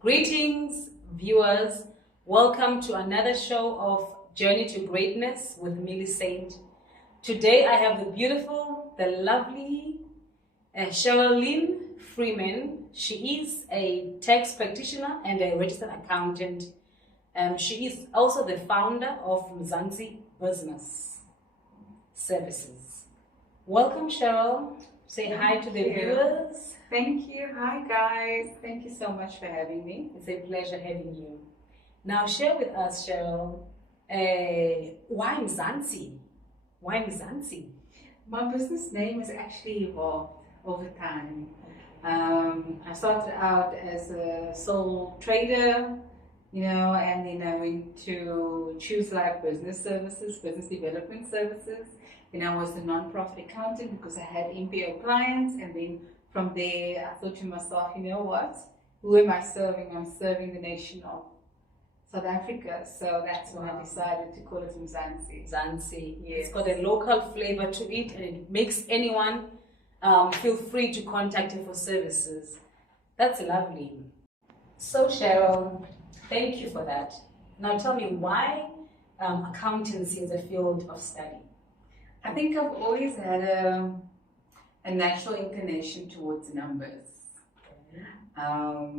Greetings, viewers. Welcome to another show of Journey to Greatness with Milisaint. Today I have the beautiful, the lovely Cheryl-Lynn Freeman. She is a tax practitioner and a registered accountant. She is also the founder of MansiBiz Services. Welcome, Cheryl. Say hi to the viewers. Thank you. Hi, guys. Thank you so much for having me. It's a pleasure having you. Now, share with us, Cheryl, why Mzansi? Why Mzansi? My business name has actually evolved over time. I started out as a sole trader, and then I went to Choose Life Business Services, Business Development Services. Then I was a non-profit accountant because I had MPO clients, and then from there I thought to myself, you know what? Who am I serving? I'm serving the nation of South Africa. So that's when I decided to call it Mzansi. Mzansi. Yes. It's got a local flavor to it, and it makes anyone feel free to contact you for services. That's lovely. So Cheryl, thank you for that. Now tell me, why accountancy as a field of study? I think I've always had a natural inclination towards numbers. I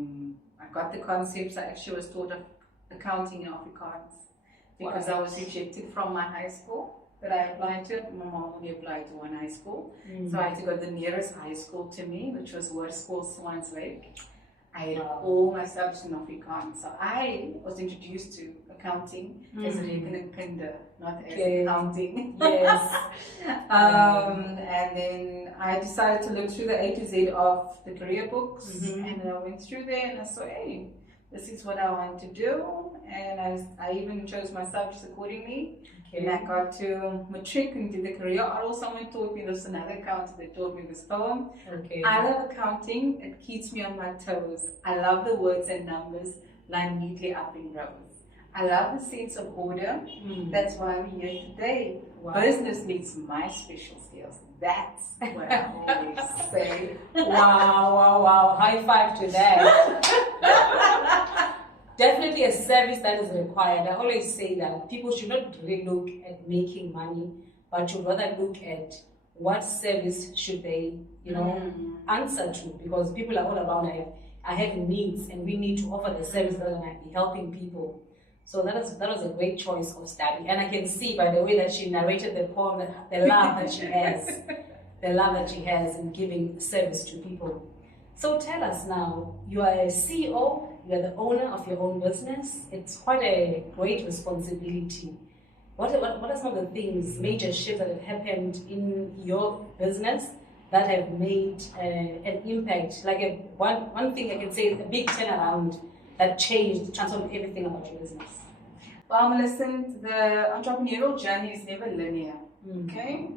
got the concepts. I actually was taught of accounting in Afrikaans because I was rejected from my high school that I applied to. My mom only applied to one high school. So I had to go to the nearest high school to me, which was School Swans Lake. I had all my subjects in Afrikaans. So I was introduced to accounting as rekenkunde, not as accounting. Yes. And then I decided to look through the A to Z of the career books, and then I went through there and I saw, hey, this is what I want to do, and I even chose my subjects accordingly. And I got to matric and did the career oral. Someone taught me, there's another accountant that taught me this poem. I love accounting, it keeps me on my toes. I love the words and numbers line neatly up in rows. I love the sense of order. That's why I'm here today. Business needs my special skills. That's what I always say. Wow. High five to that. Definitely a service that is required. I always say that people should not really look at making money, but should rather look at what service should they, answer to, because people are all around. I have needs, and we need to offer the service that might be helping people. So that was a great choice of study, and I can see by the way that she narrated the poem that the love that she has in giving service to people. So tell us now, you are a CEO, you are the owner of your own business. It's quite a great responsibility. What are some of the things, major shifts that have happened in your business that have made an impact? Like one thing I can say is a big turnaround that transformed everything about your business. Well, Milisaint, the entrepreneurial journey is never linear, okay?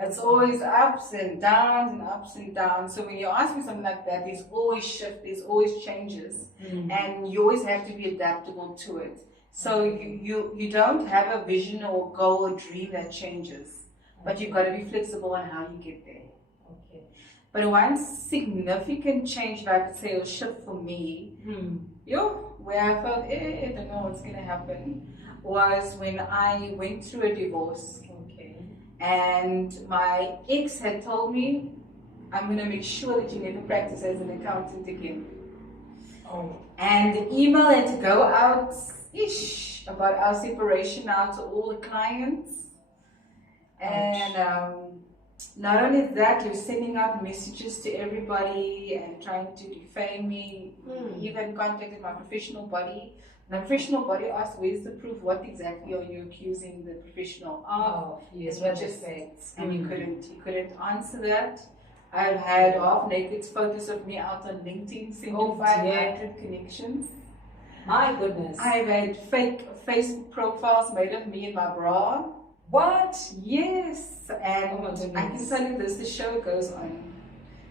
It's always ups and downs and ups and downs. So when you ask me something like that, there's always shift, there's always changes, and you always have to be adaptable to it. So you don't have a vision or goal or dream that changes, but you've got to be flexible on how you get there. But one significant change that I could say, or shift for me, where I felt, I don't know what's going to happen, was when I went through a divorce. And my ex had told me, I'm going to make sure that you never practice as an accountant again. And the email had to go out about our separation out to all the clients. And not only that, you're sending out messages to everybody and trying to defame me. Even contacted my professional body. The professional body asked, where's the proof? What exactly are you accusing the professional of? Yes, what just facts. And he couldn't answer that. I've had half-naked photos of me out on LinkedIn, 500 connections. My goodness. I've had fake Facebook profiles made of me in my bra. What? Yes. And I can tell you this, the show goes on.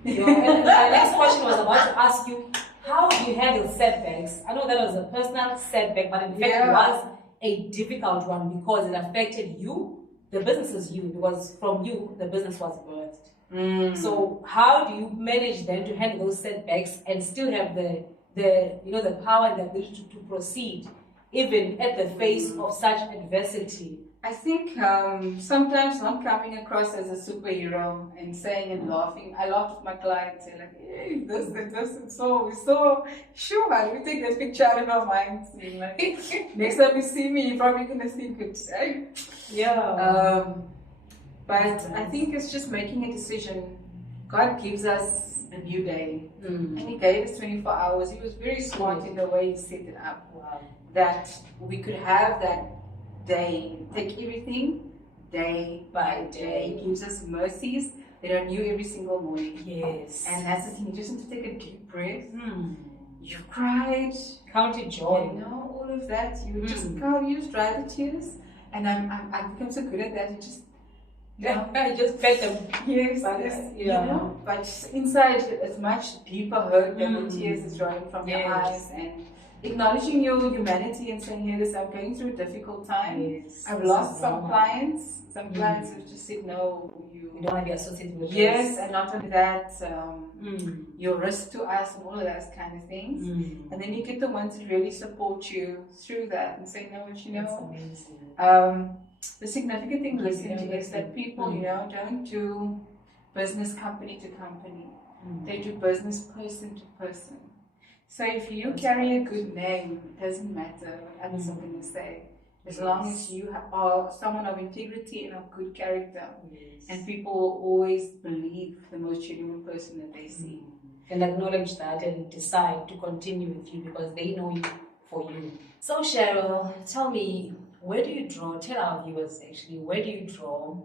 And my next question was about to ask you, how do you handle setbacks? I know that was a personal setback, but in fact it was a difficult one because it affected you. The business is you, because from you, the business was birthed. So how do you manage then to handle those setbacks and still have the the power and the ability to proceed, even at the face of such adversity. I think sometimes not coming across as a superhero and saying and laughing. I laughed with my clients, say like, hey, this and this and so sure, we take this picture out of our minds. Like, next time you see me, you're probably gonna think it's but I think it's just making a decision. God gives us a new day, and He gave us 24 hours. He was very smart in the way He set it up, that we could have that day, take everything day by day. He gives us mercies that are new every single morning. Yes. And that's the thing, you just need to take a deep breath. You've cried, counted joy. All of that. You just can't use dry the tears. And I've become so good at that. You just I just pet them. Yes, but inside it's much deeper hurt than the tears is drawing from your eyes, and acknowledging your humanity and saying, hey, listen, I'm going through a difficult time. Yes, I've lost some clients. Some clients have just said, no, you don't want to be associated with this. And not only that, your risk to us and all of those kind of things. And then you get the ones that really support you through that and say, no, but That's amazing. The significant thing listening is that people, don't do business company to company. They do business person to person. So if you carry a good name, it doesn't matter what others are going to say. As long as you are someone of integrity and of good character. And people will always believe the most genuine person that they see. And acknowledge that and decide to continue with you because they know you for you. So Cheryl, tell me, where do you draw, tell our viewers actually, where do you draw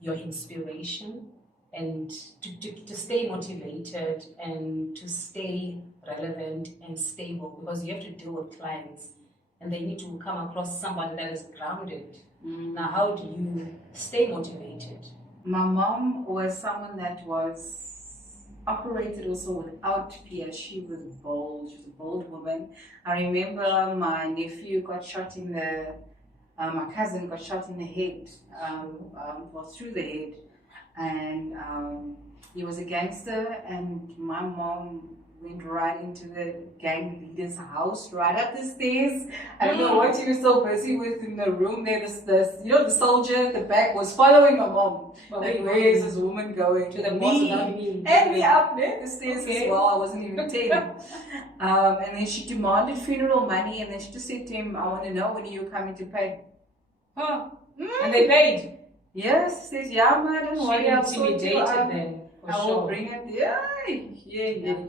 your inspiration and to stay motivated and to stay relevant and stable, because you have to deal with clients and they need to come across somebody that is grounded. Now, how do you stay motivated? My mom was someone that was operated also without fear. She was bold. She was a bold woman. I remember my nephew got shot in the my cousin got shot in the head, through the head, and he was a gangster, and my mom went right into the gang leader's house, right up the stairs. I don't know what she was so busy with in the room there. The soldier at the back was following my mom. Like, where is this woman going? To the me. And me up there, the stairs as well. I wasn't even 10. And then she demanded funeral money, and then she just said to him, I want to know when you're coming to pay. And they paid? Yes, says, yeah, man, don't worry, I'll sort you out. Then. I will bring it. Yeah.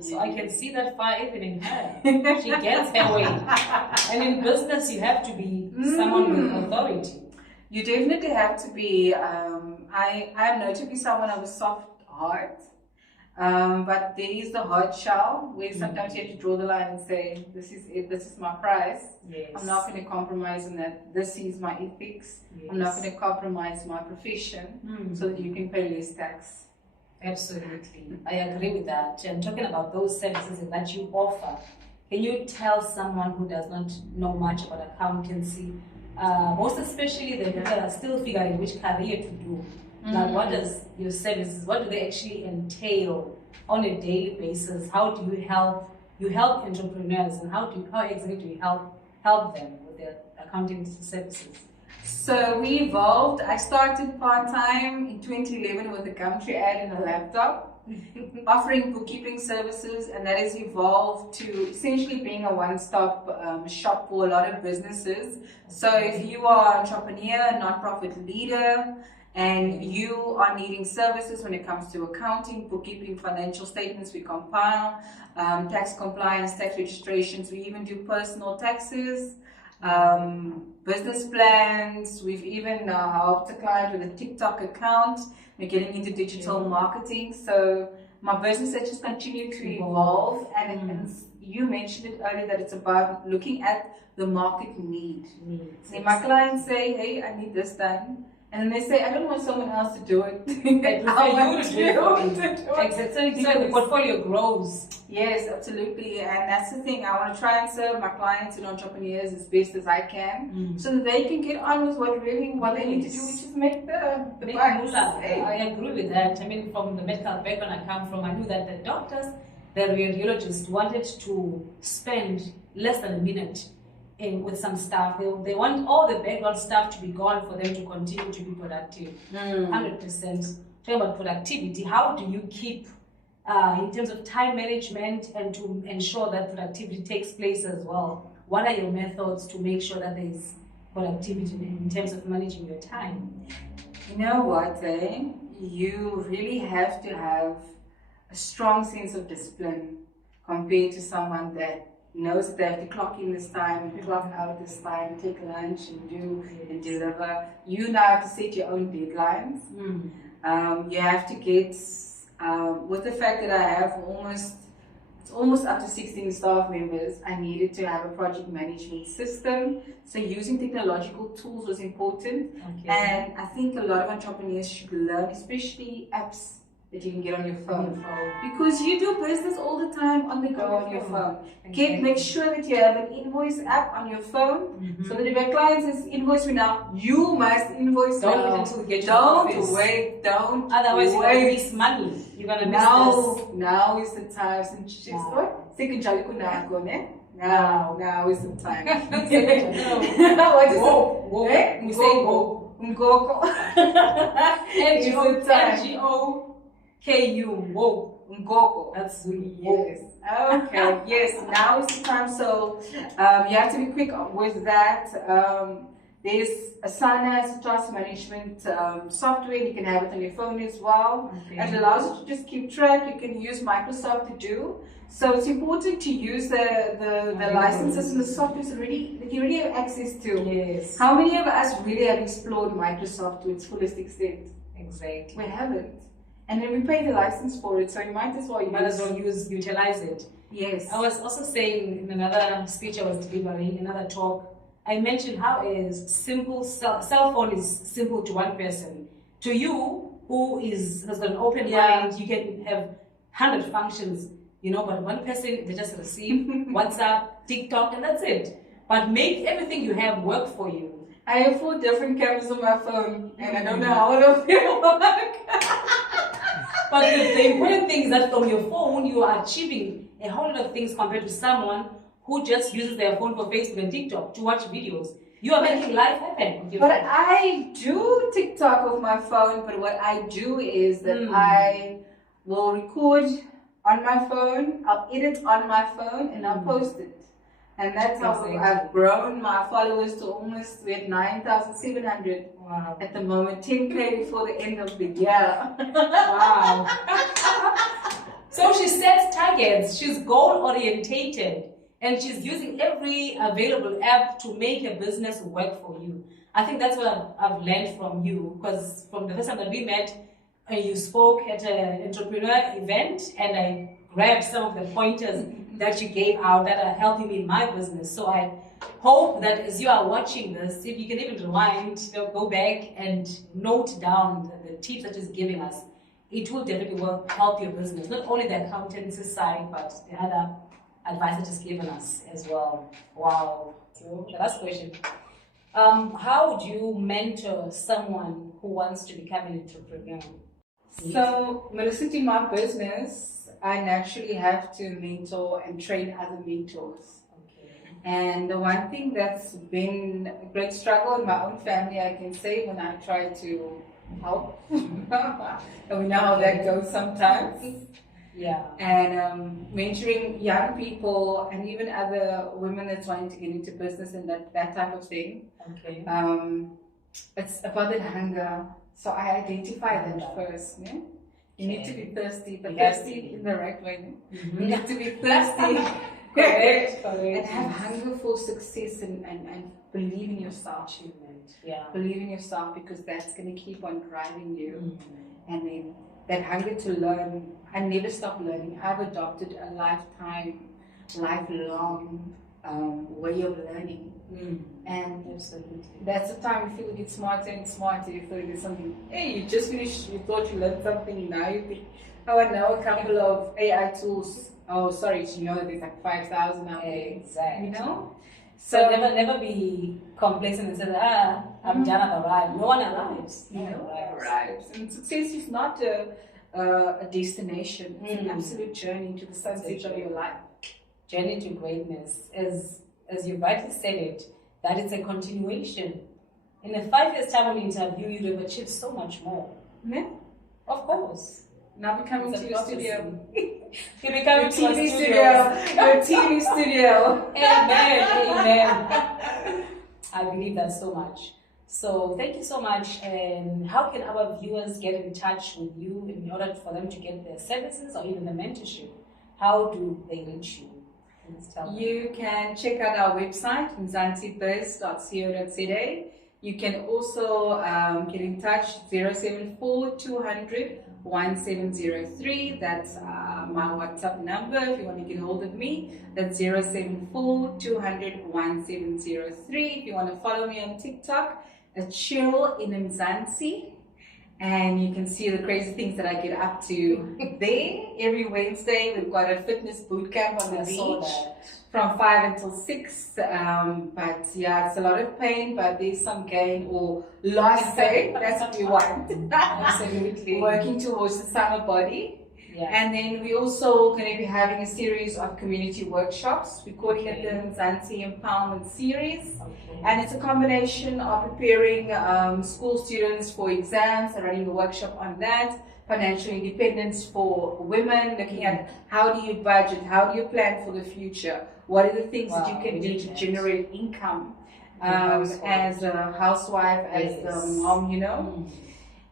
So I can see that fire even in her. She gets her way. And in business, you have to be someone with authority. You definitely have to be. I'm known to be someone of a soft heart. But there is the hard shell where sometimes you have to draw the line and say, this is it, this is my price. Yes. I'm not going to compromise on that. This is my ethics. Yes. I'm not going to compromise my profession so that you can pay less tax. Absolutely. I agree with that. And talking about those services that you offer, can you tell someone who does not know much about accountancy, most especially the people that are still figuring which career to do? Like, what does your services, what do they actually entail on a daily basis? How do you help entrepreneurs, and how exactly do you help them with their accounting services? So we evolved. I started part-time in 2011 with a country ad and a laptop, offering bookkeeping services, and that has evolved to essentially being a one-stop shop for a lot of businesses. So if you are an entrepreneur, non-profit leader, and you are needing services when it comes to accounting, bookkeeping, financial statements, we compile, tax compliance, tax registrations, we even do personal taxes, business plans. We've even helped a client with a TikTok account. We're getting into digital marketing. So my business has just continued to evolve, and you mentioned it earlier that it's about looking at the market need. So my clients say, hey, I need this done. And they say, I don't want someone else to do it. I want you to do it. Exactly. So the portfolio grows. Yes, absolutely. And that's the thing. I want to try and serve my clients and entrepreneurs as best as I can, so that they can get on with what they need to do, which is make the bucks. I agree with that. I mean, from the medical background I come from, I knew that the doctors the radiologist wanted to spend less than a minute with some staff. They want all the background stuff to be gone for them to continue to be productive. 100%. Talking about productivity, how do you keep in terms of time management and to ensure that productivity takes place as well? What are your methods to make sure that there is productivity in terms of managing your time? You know what, you really have to have a strong sense of discipline compared to someone that knows that they have to clock in this time, clock out this time, take lunch and do and deliver. You now have to set your own deadlines. You have to get, with the fact that I have almost up to 16 staff members, I needed to have a project management system. So using technological tools was important. And I think a lot of entrepreneurs should learn, especially apps that you can get on your phone. Because you do business all the time on the go on your phone. Make sure that you have an invoice app on your phone, so that if your client says invoice me now, you must invoice now. Don't wait until you get to the office. Otherwise you're going to waste money. You're going to miss this. Now is the time. Now is the time. What is it? You say go. Ngoko. N-G-O-K-U. Whoa. Ngoko. That's Zulu. Yes. Okay. Yes. Now is the time. So you have to be quick with that. There's Asana, task management software. You can have it on your phone as well. It allows you to just keep track. You can use Microsoft to do. So it's important to use the licenses and the software that you already have access to. Yes. How many of us really have explored Microsoft to its fullest extent? Exactly. We haven't. And then we pay the license for it, so you might as well utilize it. Yes. I was also saying in another speech I was delivering, another talk, I mentioned how is simple cell phone is simple to one person. To you, who has got an open mind, you can have 100 functions, but one person, they just receive WhatsApp, TikTok, and that's it. But make everything you have work for you. I have 4 different cameras on my phone, and I don't know how all of them work. But the important thing is that from your phone, you are achieving a whole lot of things compared to someone who just uses their phone for Facebook and TikTok to watch videos. You are making life happen. But I do TikTok with my phone, but what I do is that I will record on my phone, I'll edit on my phone, and I'll post it. And that's how I've grown my followers to almost, we had 9,700 at the moment, 10K before the end of the year. Wow. So she sets targets, she's goal orientated, and she's using every available app to make her business work for you. I think that's what I've learned from you, because from the first time that we met, you spoke at an entrepreneur event, and I grabbed some of the pointers that you gave out that are helping me in my business. So I hope that as you are watching this, if you can even rewind, go back and note down the tips that she's giving us, it will definitely help your business. Not only the accountancy side, but the other advice that she's given us as well. Wow. So the last question. How would you mentor someone who wants to become an entrepreneur? So, Milisaint, in my business, I naturally have to mentor and train other mentors. And the one thing that's been a great struggle in my own family, I can say, when I try to help, and we know how that goes sometimes. Yeah. And mentoring young people and even other women that's wanting to get into business and that type of thing. Okay. It's about that hunger. So I identify that first. Yeah? You need to be thirsty, but thirsty in the right way. You need to be thirsty. Correct. And have hunger for success and believe in yourself. Yeah. Believe in yourself, because that's going to keep on driving you. And then that hunger to learn. I never stop learning. I've adopted a lifelong way of learning. And that's the time you feel you get smarter and smarter. You feel you get something. Hey, you just finished. You thought you learned something. Now you think, oh, I know a couple of AI tools. Oh, sorry, you know that there's like 5,000 out there. Exactly. You know? So never be complacent and say, I'm done, I've arrived. No one arrives. No one arrives. And success is not a a destination. It's an absolute journey to the sunset of your life. Journey to greatness, as you rightly said it, that it's a continuation. In a 5 years time when we interview you, you've achieved so much more. Yeah. Of course. Now we're coming to your studio. You're becoming Your TV studio. Your TV studio. Amen. I believe that so much. So thank you so much. And how can our viewers get in touch with you in order for them to get their services or even the mentorship? How do they reach you? You can check out our website, MansiBiz.co.za. You can also get in touch 074 200 1703. That's my WhatsApp number. If you want to get hold of me, that's 074 200 1703. If you want to follow me on TikTok, it's Cheryl-Lynn Freeman. And you can see the crazy things that I get up to there. Every Wednesday, we've got a fitness boot camp on the beach from 5 until 6. But yeah, it's a lot of pain, but there's some gain or loss. That's what we want. Absolutely. Working towards the summer body. Yeah. And then we also going to be having a series of community workshops. We're calling it the Mzansi Empowerment Series. And it's a combination of preparing school students for exams and running a workshop on that, financial independence for women, looking at how do you budget, how do you plan for the future, what are the things that you can do to generate income as a housewife, as a mom, you know.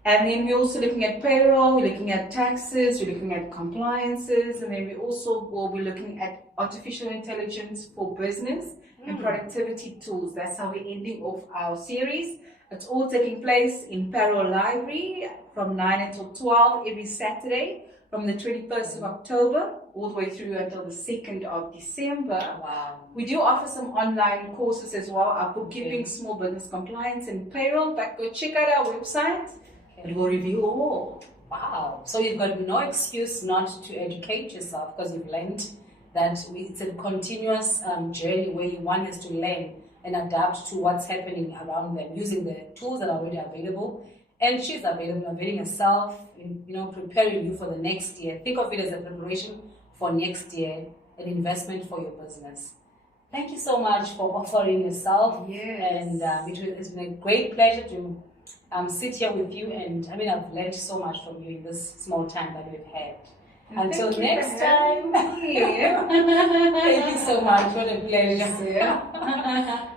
And then we're also looking at payroll, we're looking at taxes, we're looking at compliances, and then we also will be looking at artificial intelligence for business and productivity tools. That's how we're ending off our series. It's all taking place in Payroll Library from 9 until 12 every Saturday from the 21st of October all the way through until the 2nd of December. Wow. We do offer some online courses as well, our bookkeeping, small business compliance, and payroll, but go check out our website. It will reveal all. Wow. So you've got no excuse not to educate yourself because you've learned that it's a continuous journey where one has to learn and adapt to what's happening around them using the tools that are already available. And she's availing herself, preparing you for the next year. Think of it as a preparation for next year, an investment for your business. Thank you so much for offering yourself. Yes. And it's been a great pleasure to sit here with you, and I've learned so much from you in this small time that we've had. Until next time. Thank you so much. What a pleasure.